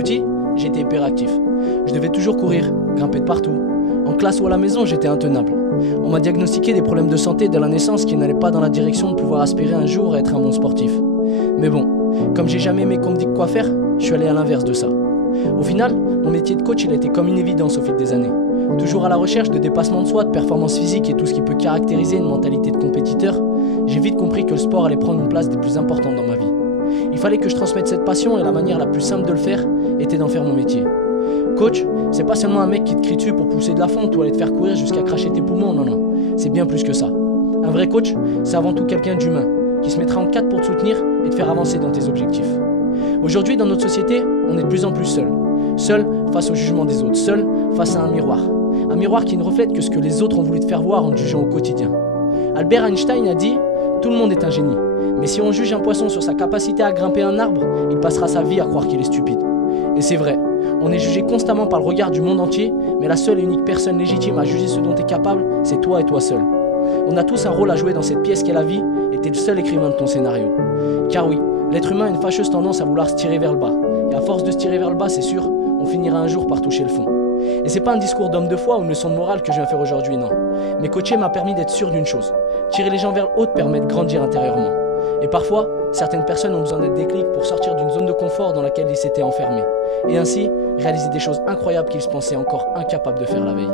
Petit, j'étais hyperactif. Je devais toujours courir, grimper de partout. En classe ou à la maison, j'étais intenable. On m'a diagnostiqué des problèmes de santé dès la naissance qui n'allaient pas dans la direction de pouvoir aspirer un jour à être un bon sportif. Mais bon, comme j'ai jamais aimé qu'on me dise quoi faire, je suis allé à l'inverse de ça. Au final, mon métier de coach, il a été comme une évidence au fil des années. Toujours à la recherche de dépassement de soi, de performance physique et tout ce qui peut caractériser une mentalité de compétiteur, j'ai vite compris que le sport allait prendre une place des plus importantes dans ma vie. Il fallait que je transmette cette passion et la manière la plus simple de le faire était d'en faire mon métier. Coach, c'est pas seulement un mec qui te crie dessus pour pousser de la fonte ou aller te faire courir jusqu'à cracher tes poumons, non, c'est bien plus que ça. Un vrai coach, c'est avant tout quelqu'un d'humain, qui se mettra en quatre pour te soutenir et te faire avancer dans tes objectifs. Aujourd'hui, dans notre société, on est de plus en plus seul. Seul face au jugement des autres, seul face à un miroir. Un miroir qui ne reflète que ce que les autres ont voulu te faire voir en te jugeant au quotidien. Albert Einstein a dit « Tout le monde est un génie, mais si on juge un poisson sur sa capacité à grimper un arbre, il passera sa vie à croire qu'il est stupide. » Et c'est vrai, on est jugé constamment par le regard du monde entier, mais la seule et unique personne légitime à juger ce dont tu es capable, c'est toi et toi seul. On a tous un rôle à jouer dans cette pièce qu'est la vie, et t'es le seul écrivain de ton scénario. Car oui, l'être humain a une fâcheuse tendance à vouloir se tirer vers le bas. Et à force de se tirer vers le bas, c'est sûr, on finira un jour par toucher le fond. Et c'est pas un discours d'homme de foi ou une leçon de morale que je viens faire aujourd'hui, non. Mais coacher m'a permis d'être sûr d'une chose. Tirer les gens vers le haut te permet de grandir intérieurement. Et parfois, certaines personnes ont besoin d'être déclic pour sortir d'une zone de confort dans laquelle ils s'étaient enfermés. Et ainsi, réaliser des choses incroyables qu'ils se pensaient encore incapables de faire la veille.